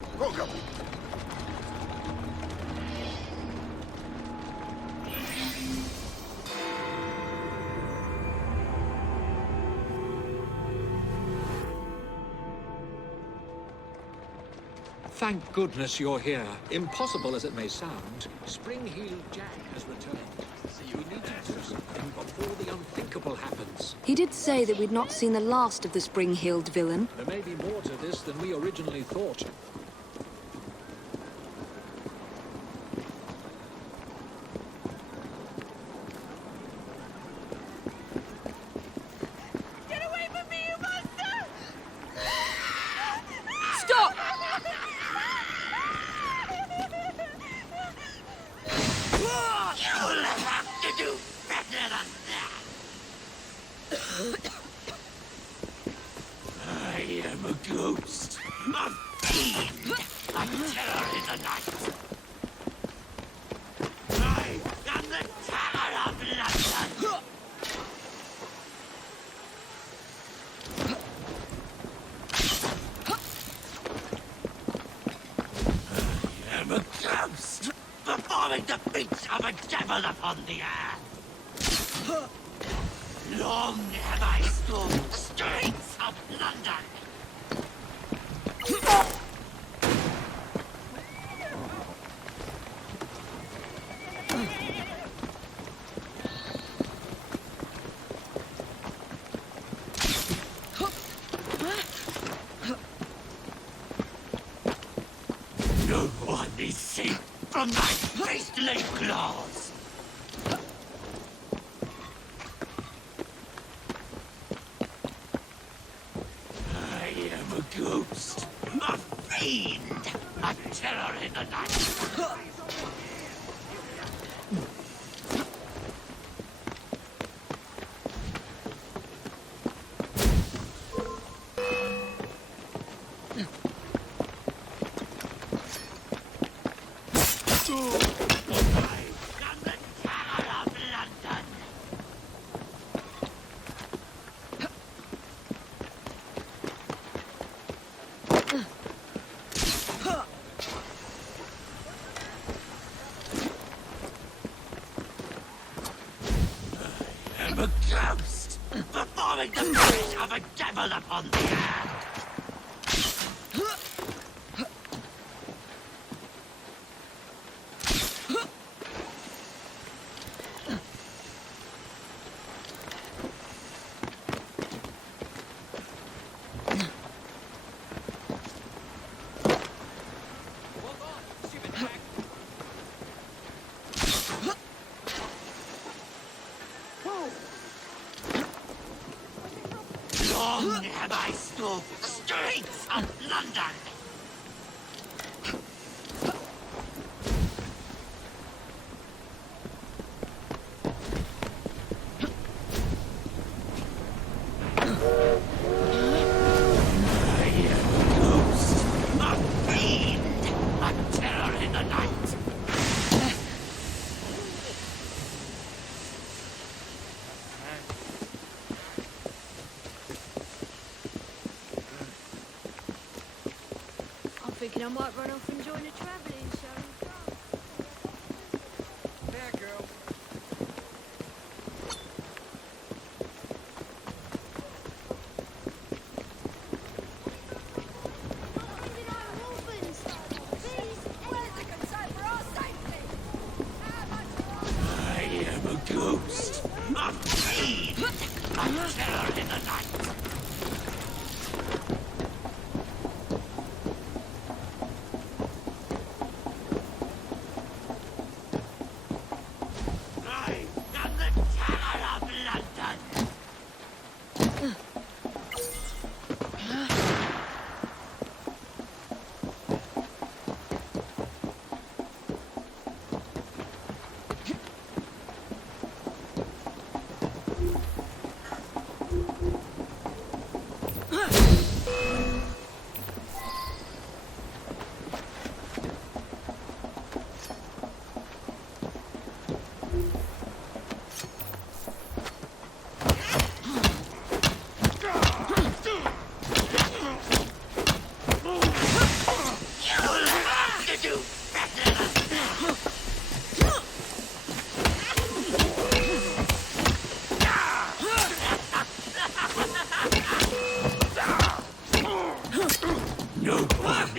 Welcome. Thank goodness you're here. Impossible as it may sound, Spring-Heeled Jack has returned. We need to do something before the unthinkable happens. He did say that we'd not seen the last of the Spring-Heeled villain. There may be more to this than we originally thought. Get away from me, you monster! Stop! You'll have to do better than that! I am a ghost, a fiend, a terror in the night. I am the Terror of London! I am a ghost, performing the feats of a devil upon the earth. Long have I stalked streets of London. No one is safe from my beastly claws. I am a ghost, a fiend, a terror in the night. I am the Terror of London. I am a ghost, performing the feat of a devil upon the earth. Long have I stalked streets of London. I am a ghost, a fiend, a terror in the night. I'm thinking I might run off and join a travelling show. There, girl. I am a ghost, a fiend, a terror in the night.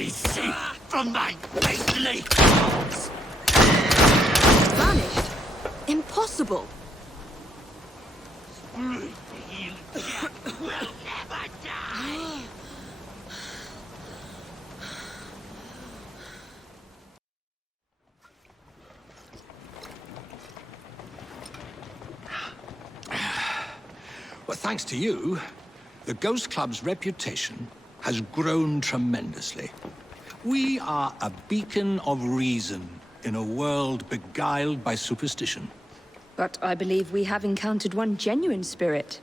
cease from my beastly thoughts. Vanished? Impossible! Spring-heeled Jack will never die. Well, thanks to you, the Ghost Club's reputation has grown tremendously. We are a beacon of reason in a world beguiled by superstition. But I believe we have encountered one genuine spirit.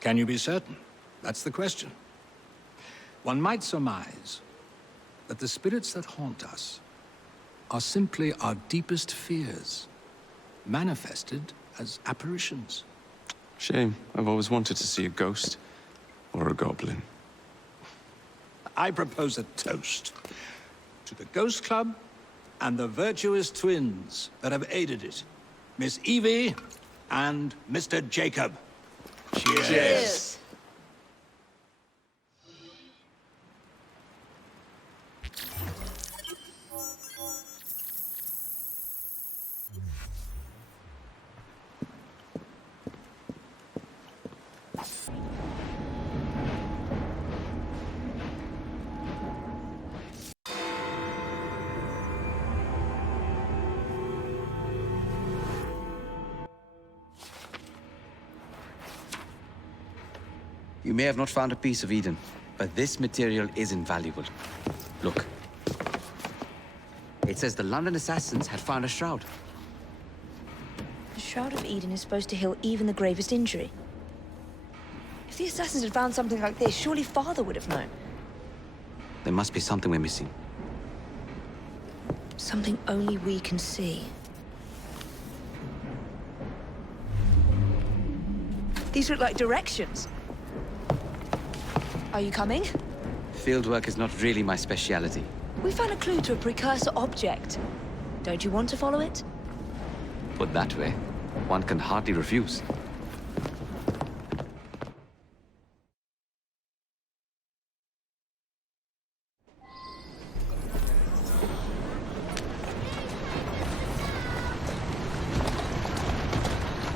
Can you be certain? That's the question. One might surmise that the spirits that haunt us are simply our deepest fears, manifested as apparitions. Shame. I've always wanted to see a ghost. Or a goblin. I propose a toast to the Ghost Club and the virtuous twins that have aided it, Miss Evie and Mr. Jacob. Cheers. Cheers. You may have not found a piece of Eden, but this material is invaluable. Look. It says the London assassins had found a shroud. The Shroud of Eden is supposed to heal even the gravest injury. If the assassins had found something like this, surely Father would have known. There must be something we're missing. Something only we can see. These look like directions. Are you coming? Fieldwork is not really my speciality. We found a clue to a precursor object. Don't you want to follow it? Put that way, one can hardly refuse.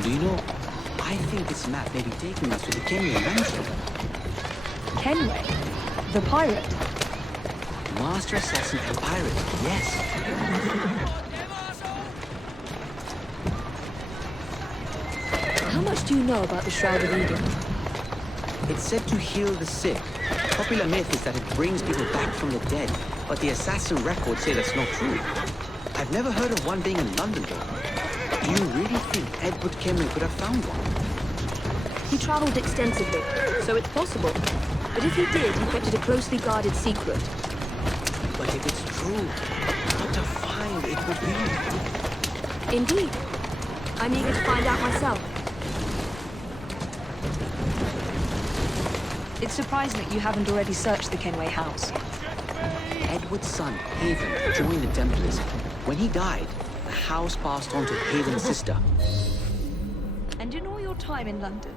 Do you know, I think this map may be taking us to the Kenway mansion. Kenway? The pirate? Master assassin and pirate, yes. How much do you know about the Shroud of Eden? It's said to heal the sick. Popular myth is that it brings people back from the dead, but the assassin records say that's not true. I've never heard of one being in London, though. Do you really think Edward Cameron could have found one? He traveled extensively, so it's possible. But if he did, he kept it a closely guarded secret. But if it's true, what a find it would be. Indeed. I'm eager to find out myself. It's surprising that you haven't already searched the Kenway house. Edward's son, Haven, joined the Templars. When he died, the house passed on to Haven's sister. And in all your time in London,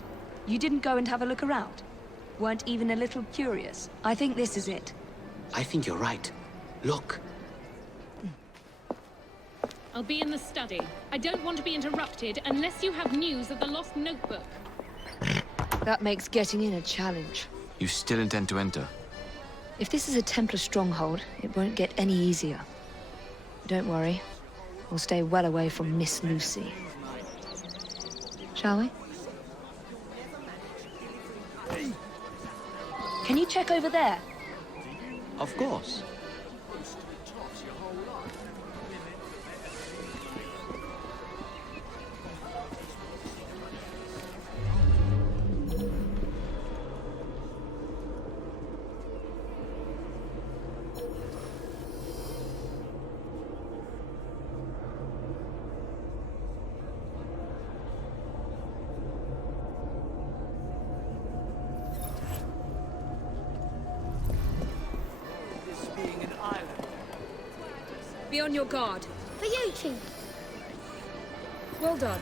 you didn't go and have a look around? Weren't even a little curious? I think this is it. I think you're right. Look. I'll be in the study. I don't want to be interrupted unless you have news of the lost notebook. That makes getting in a challenge. You still intend to enter? If this is a Templar stronghold, it won't get any easier. Don't worry. We'll stay well away from Miss Lucy. Shall we? Can you check over there? Of course. Be on your guard. For you two. Well done.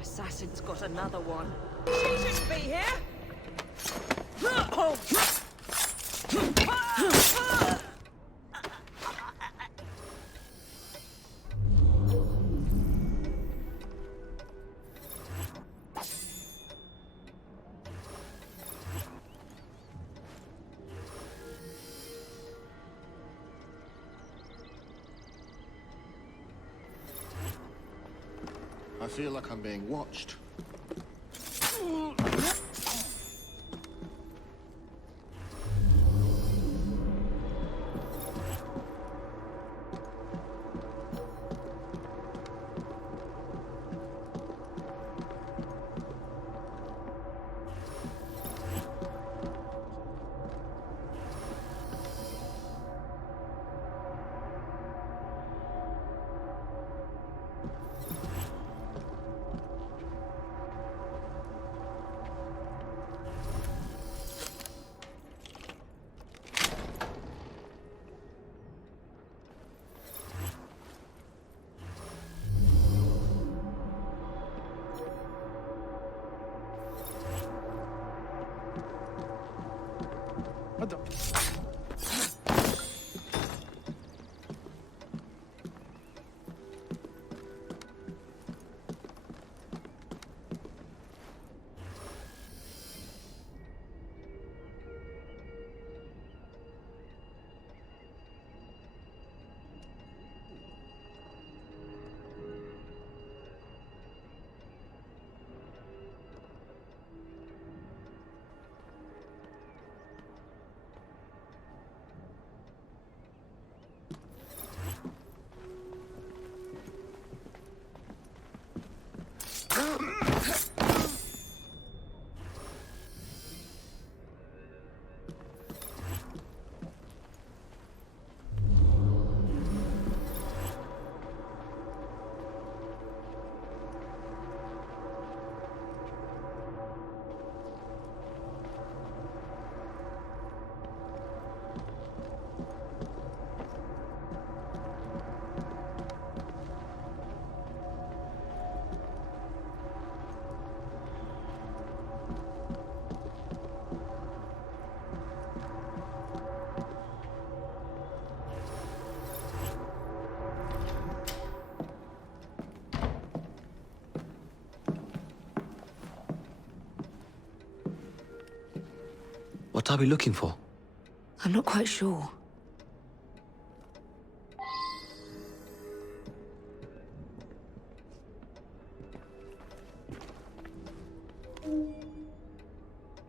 Assassin's got another one. Shouldn't be here! Oh. I feel like I'm being watched. What are we looking for? I'm not quite sure.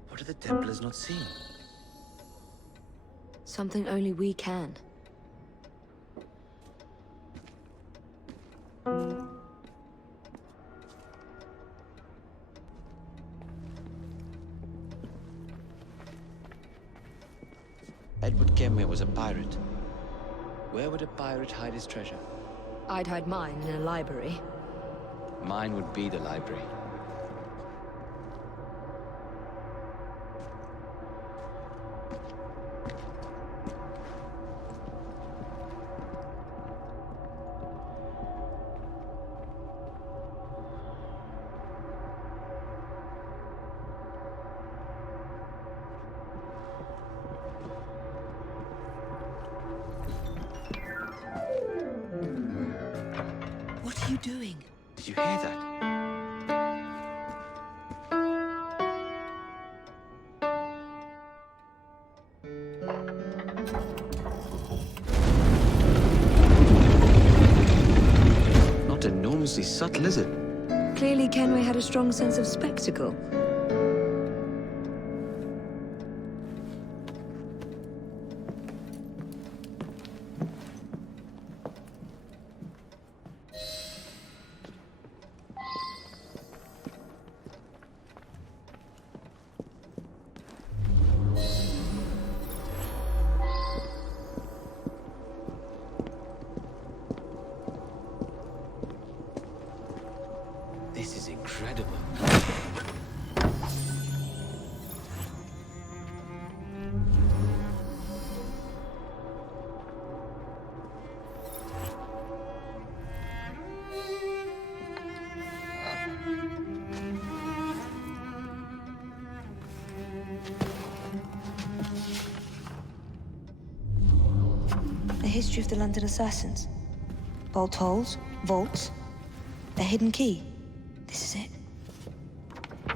What are the Templars not seeing? Something only we can. Edward Kenmare was a pirate. Where would a pirate hide his treasure? I'd hide mine in a library. Mine would be the library. What are you doing? Did you hear that? enormously subtle, is it? Clearly, Kenway had a strong sense of spectacle. This is incredible. A history of the London assassins. Bolt holes, vaults, a hidden key. This is it.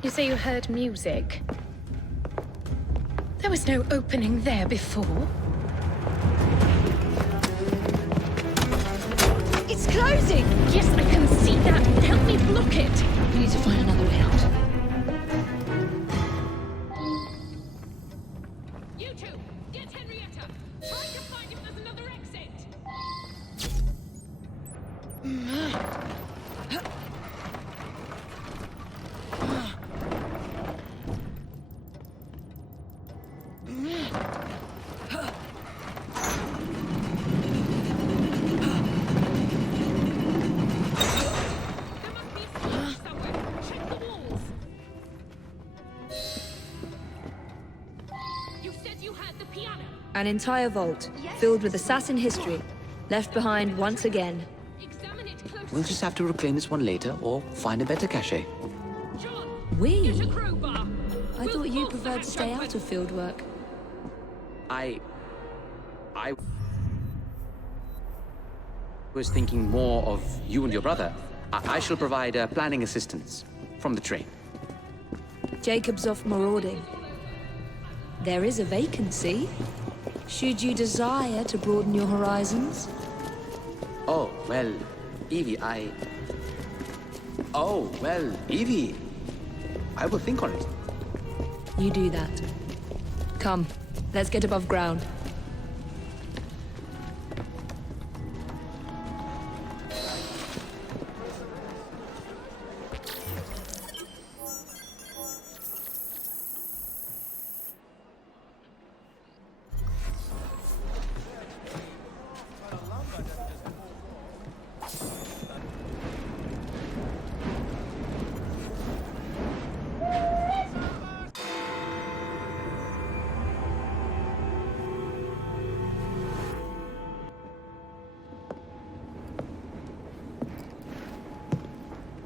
You say you heard music. There was no opening there before. It's closing! Yes, I can see that. Help me block it. We need to find another way out. You two, get Henrietta. Try to find if there's another exit. An entire vault, filled with assassin history, left behind once again. Examine it closely. We'll just have to reclaim this one later, or find a better cache. John, We? get a crowbar. I thought you preferred to stay out of field work. I was thinking more of you and your brother. I shall provide planning assistance from the train. Jacob's off marauding. There is a vacancy. Should you desire to broaden your horizons? Oh, well, Evie, Oh, well, Evie, I will think on it. You do that. Come, let's get above ground.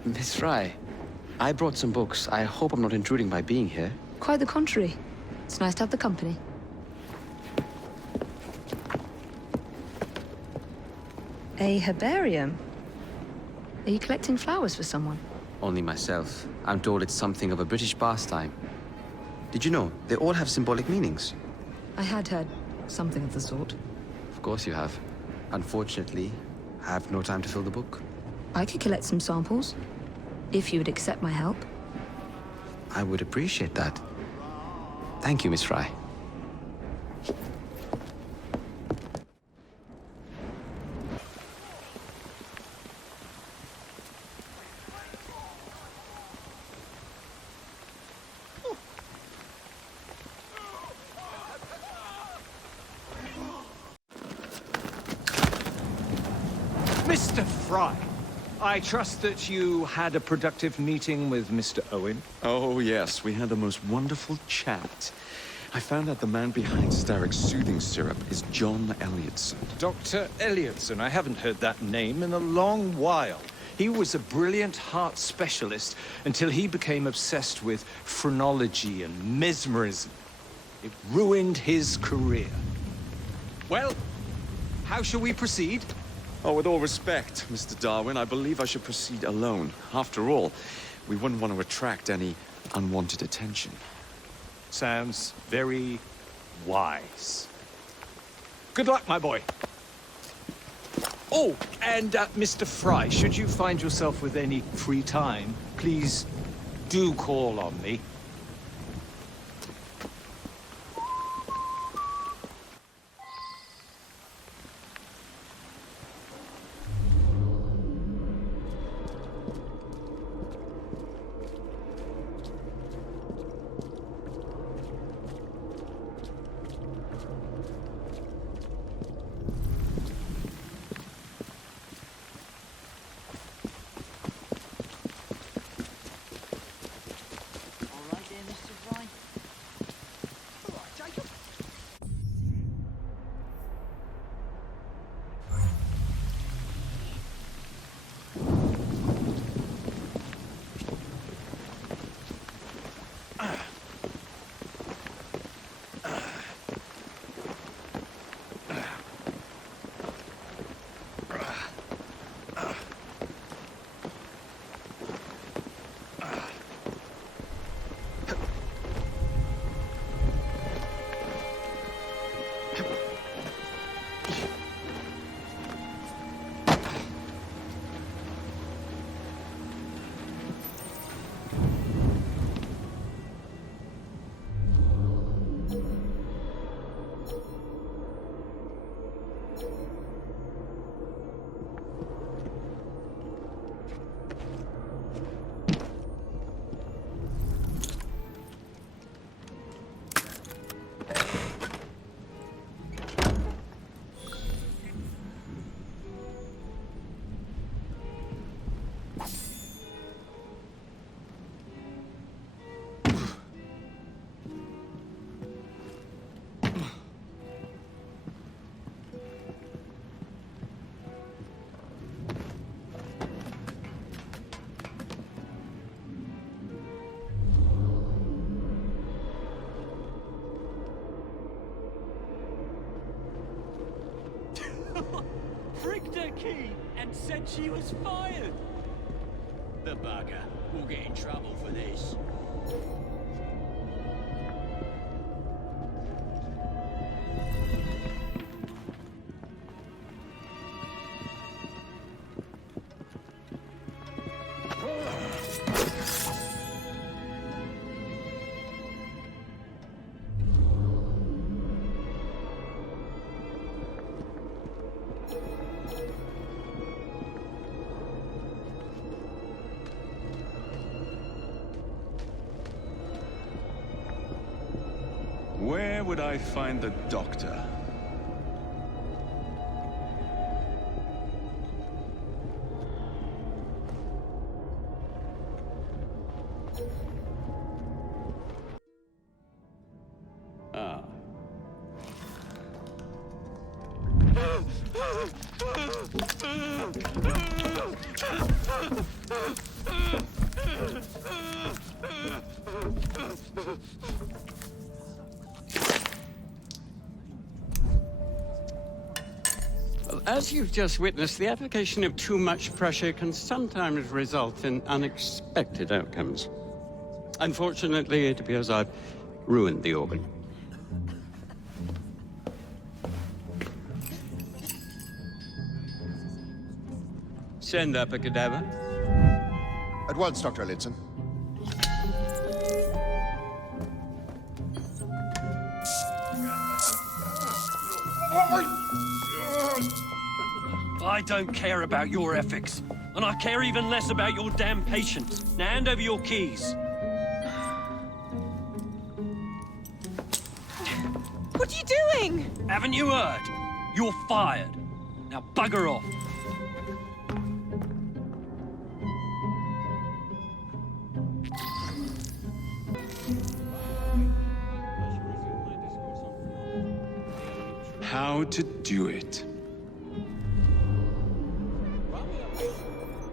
Miss Frye, I brought some books. I hope I'm not intruding by being here. Quite the contrary. It's nice to have the company. A herbarium? Are you collecting flowers for someone? Only myself. I'm told it's something of a British pastime. Did you know they all have symbolic meanings? I had heard something of the sort. Of course you have. Unfortunately, I have no time to fill the book. I could collect some samples, if you would accept my help. I would appreciate that. Thank you, Miss Frye. Mr. Frye, I trust that you had a productive meeting with Mr. Owen. Oh, yes, we had the most wonderful chat. I found out the man behind Starrick's soothing syrup is John Elliotson. Dr. Elliotson, I haven't heard that name in a long while. He was a brilliant heart specialist until he became obsessed with phrenology and mesmerism. It ruined his career. Well, how shall we proceed? Oh, with all respect, Mr. Darwin, I believe I should proceed alone. After all, we wouldn't want to attract any unwanted attention. Sounds very wise. Good luck, my boy. Oh, and Mr. Frye, should you find yourself with any free time, please do call on me. Pricked her key and said she was fired. The bugger. We'll get in trouble for this. Where would I find the doctor? Ah. As you've just witnessed, the application of too much pressure can sometimes result in unexpected outcomes. Unfortunately, it appears I've ruined the organ. Send up a cadaver. At once, Dr. Lidson. I don't care about your ethics, and I care even less about your damn patience. Now hand over your keys. What are you doing? Haven't you heard? You're fired. Now bugger off. How to do it.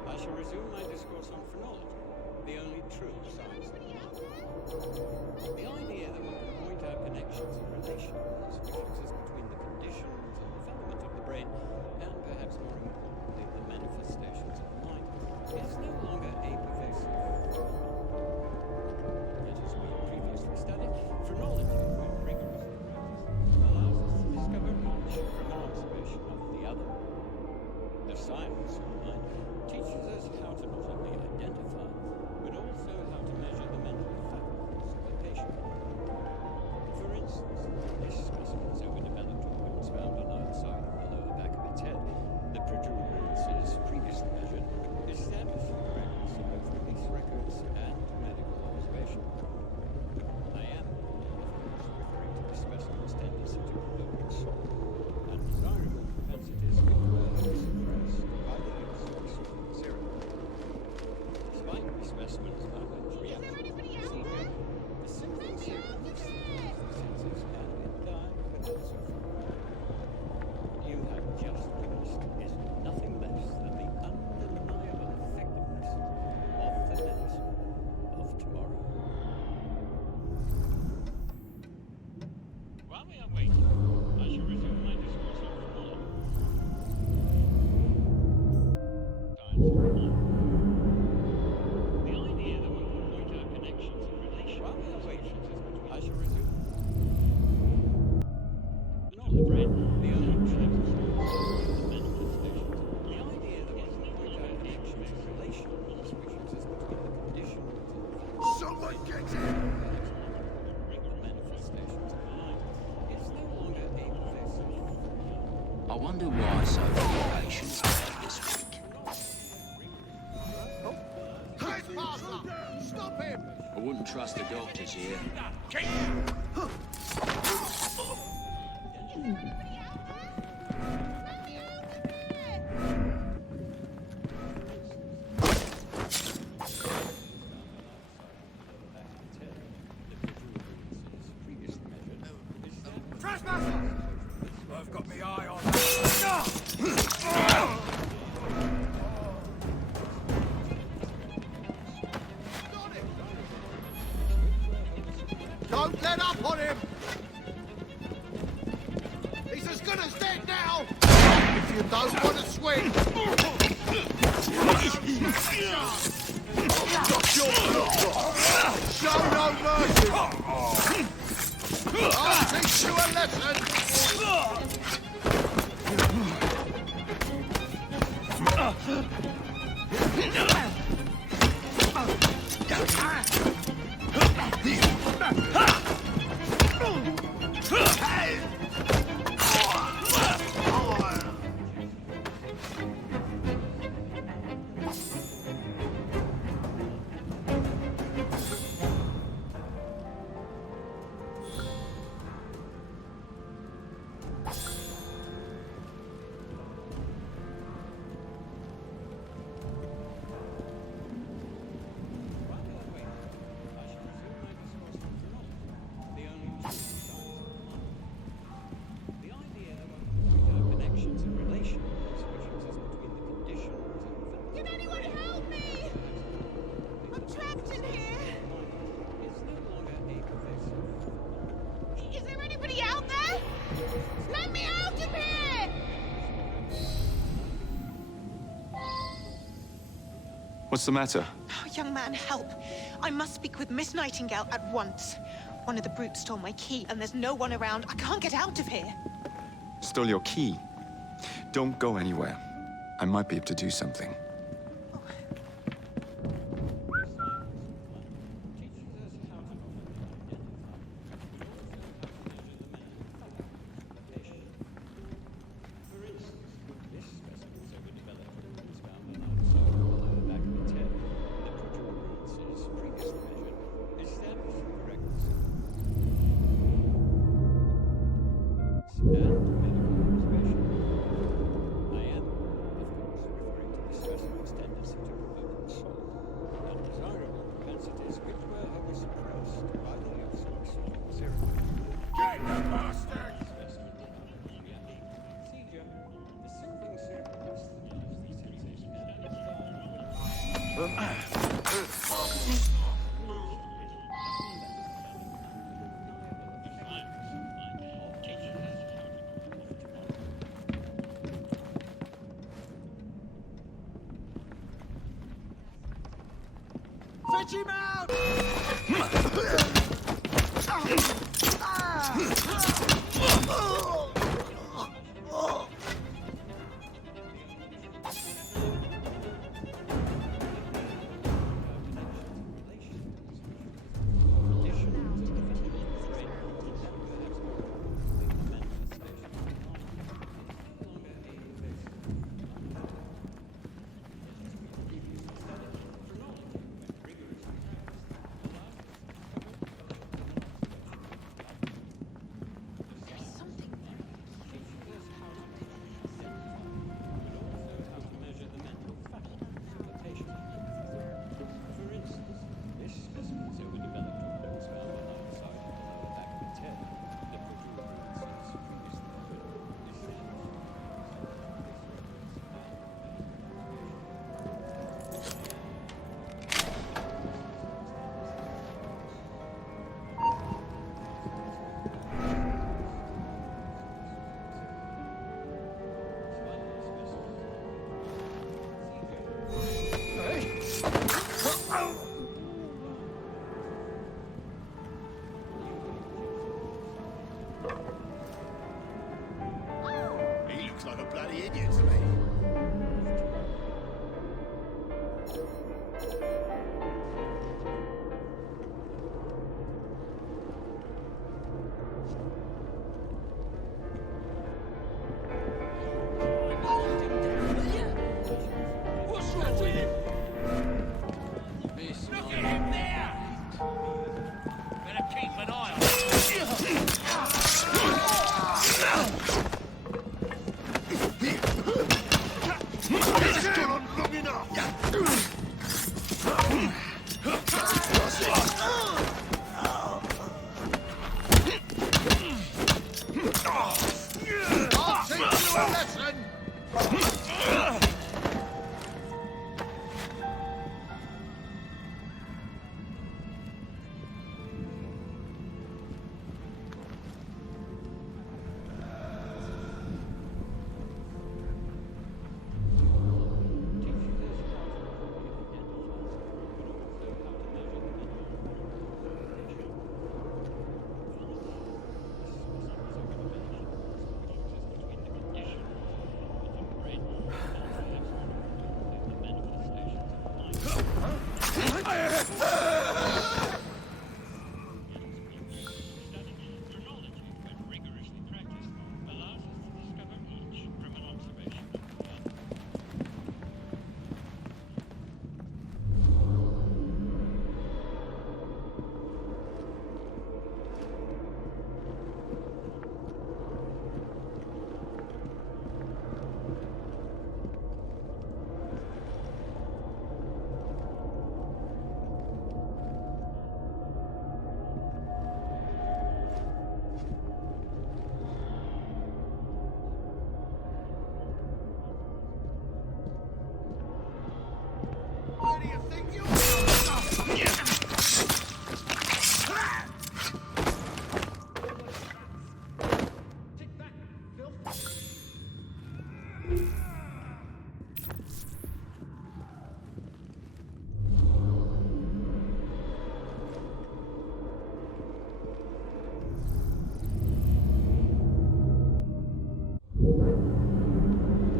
I shall resume my discourse on phrenology, the only true science. The idea that one can point out connections and relations which exist between the conditions and development of the brain, and perhaps more importantly, the manifestations of the mind, is no longer a pervasive phenomenon. As we previously studied, phrenology, when rigorously practiced, allows us to discover much from our observation I wonder why so few patients died this week. Stop him! I wouldn't trust the doctors here. I've got my eye on. Don't let up on him! He's as good as dead now! If you don't want to swing! Got your blood! Show no mercy! I'll teach you a lesson! What's the matter? Oh, young man, help. I must speak with Miss Nightingale at once. One of the brutes stole my key, and there's no one around. I can't get out of here. Stole your key. Don't go anywhere. I might be able to do something. Fetch him out! Look at him there! Better keep an eye on him. Still not long enough! I'll teach you a lesson! Where do you think you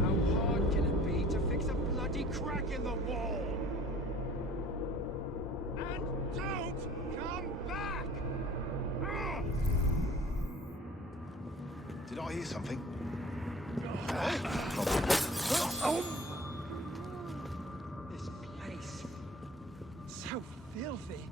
How hard can it be to fix a bloody crack in the wall? And don't come back! Did I hear something? This place, so filthy.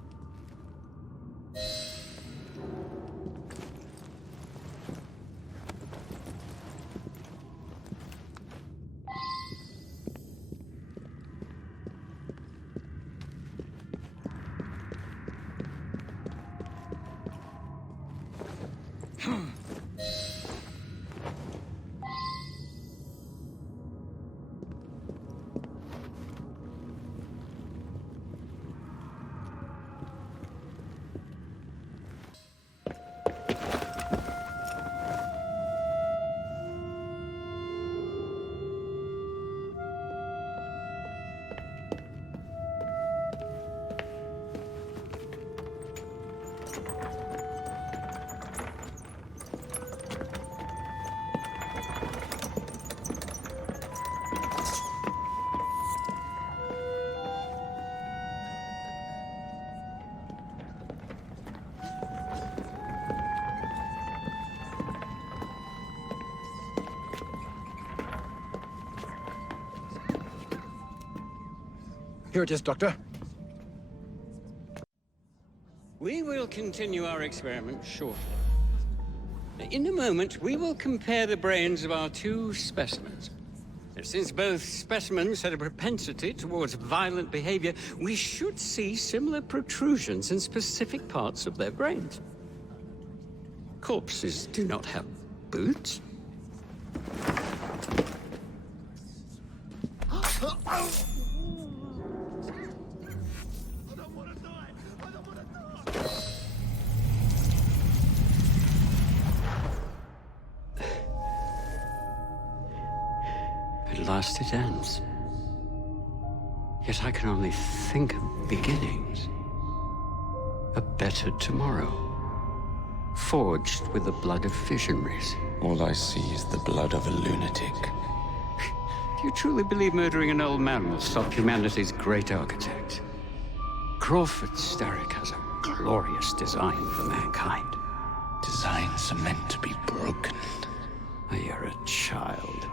Here it is, Doctor. We will continue our experiment shortly. In a moment, we will compare the brains of our two specimens. Since both specimens had a propensity towards violent behavior, we should see similar protrusions in specific parts of their brains. Corpses do not have boots. At last it ends. Yet I can only think of beginnings. A better tomorrow. Forged with the blood of visionaries. All I see is the blood of a lunatic. Do you truly believe murdering an old man will stop humanity's great architect? Crawford Starrick has a glorious design for mankind. Designs are meant to be broken. You're a child.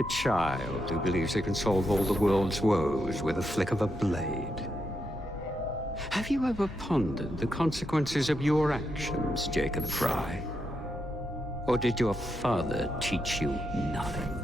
A child who believes they can solve all the world's woes with a flick of a blade. Have you ever pondered the consequences of your actions, Jacob Frye? Or did your father teach you nothing?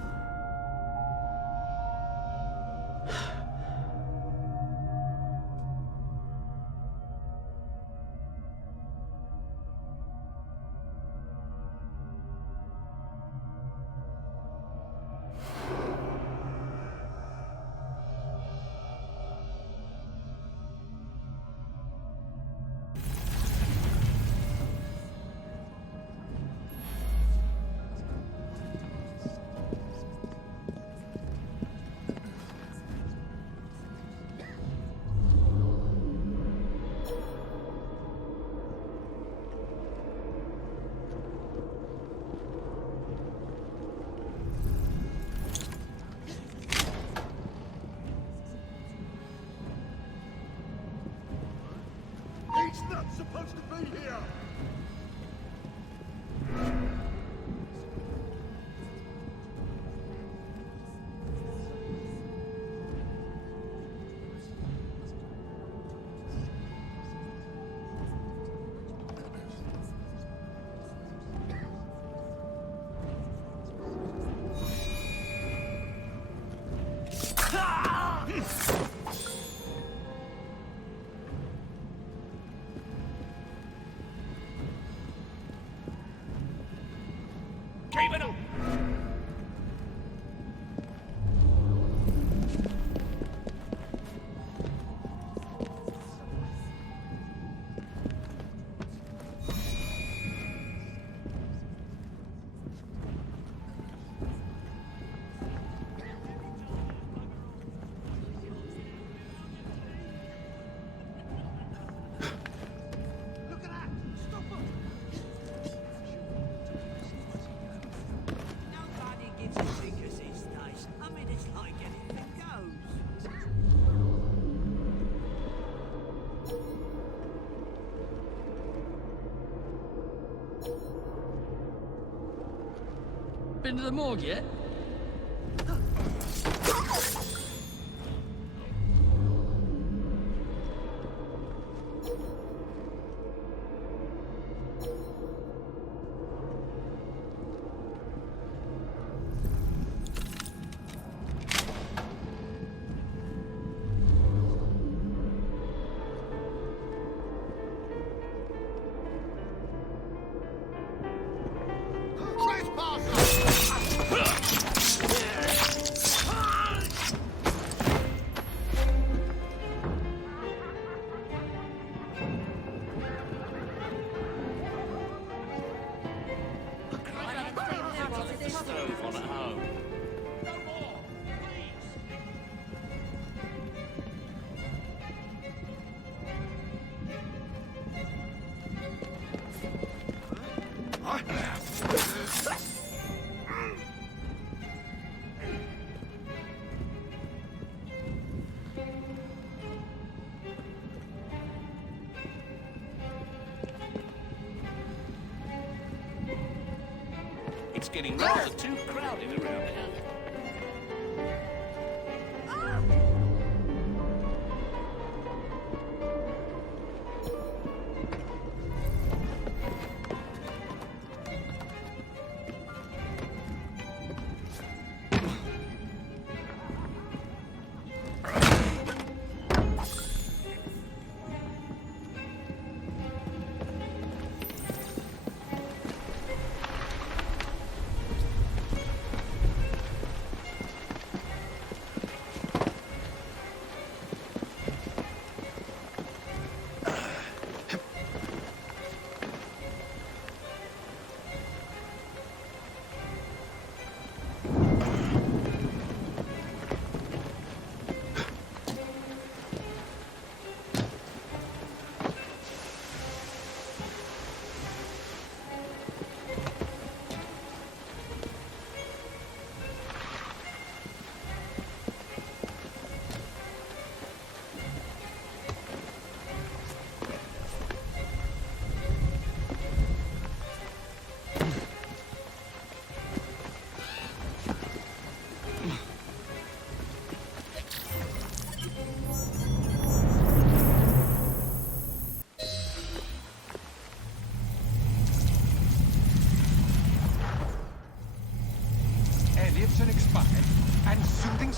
He's not supposed to be here! Keep it up! Been to the morgue yet? It's getting rather too crowded around here.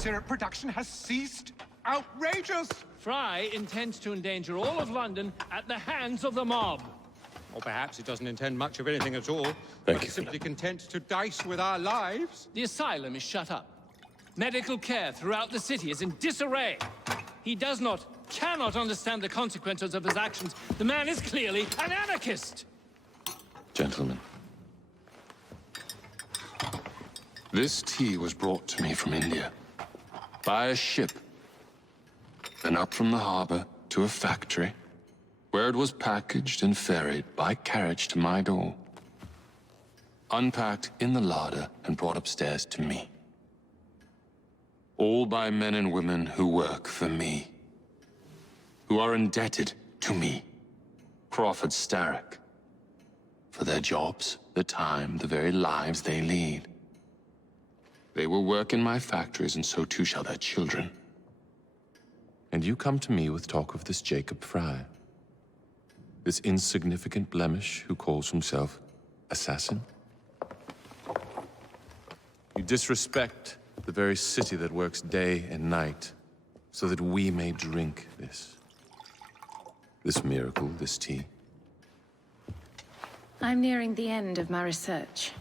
syrup production has ceased. Outrageous! Frye intends to endanger all of London at the hands of the mob. Or perhaps he doesn't intend much of anything at all. Thank but you. simply content to dice with our lives. The asylum is shut up. Medical care throughout the city is in disarray. He cannot understand the consequences of his actions. The man is clearly an anarchist! Gentlemen. This tea was brought to me from India. By a ship. Then up from the harbor to a factory, where it was packaged and ferried by carriage to my door. Unpacked in the larder and brought upstairs to me. All by men and women who work for me. Who are indebted to me, Crawford Starrick. For their jobs, the time, the very lives they lead. They will work in my factories, and so too shall their children. And you come to me with talk of this Jacob Frye. This insignificant blemish who calls himself assassin? You disrespect the very city that works day and night so that we may drink this miracle, this tea. I'm nearing the end of my research.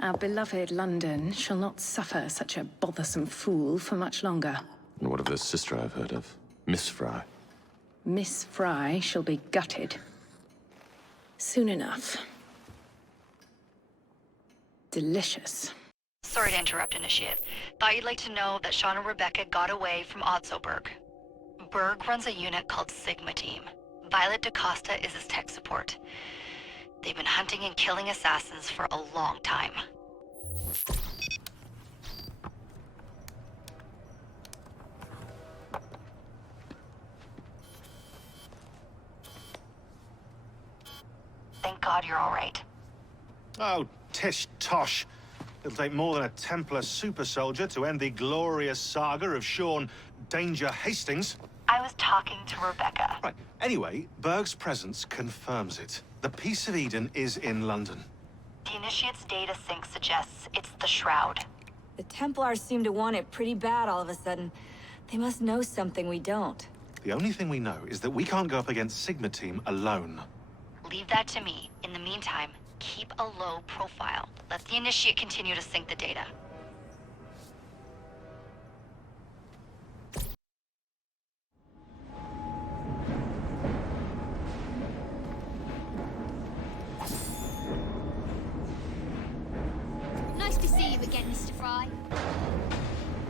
Our beloved London shall not suffer such a bothersome fool for much longer. And what of the sister I've heard of, Miss Frye? Miss Frye shall be gutted. Soon enough. Delicious. Sorry to interrupt, Initiate. Thought you'd like to know that Sean and Rebecca got away from Otzoberg. Berg runs a unit called Sigma Team. Violet DaCosta is his tech support. They've been hunting and killing assassins for a long time. Thank God you're all right. Oh, tish tosh. It'll take more than a Templar super soldier to end the glorious saga of Sean Danger Hastings. I was talking to Rebecca. Right. Anyway, Berg's presence confirms it. The Peace of Eden is in London. The Initiate's data sync suggests it's the Shroud. The Templars seem to want it pretty bad all of a sudden. They must know something we don't. The only thing we know is that we can't go up against Sigma Team alone. Leave that to me. In the meantime, keep a low profile. Let the Initiate continue to sync the data. Nice to see you again, Mr. Frye.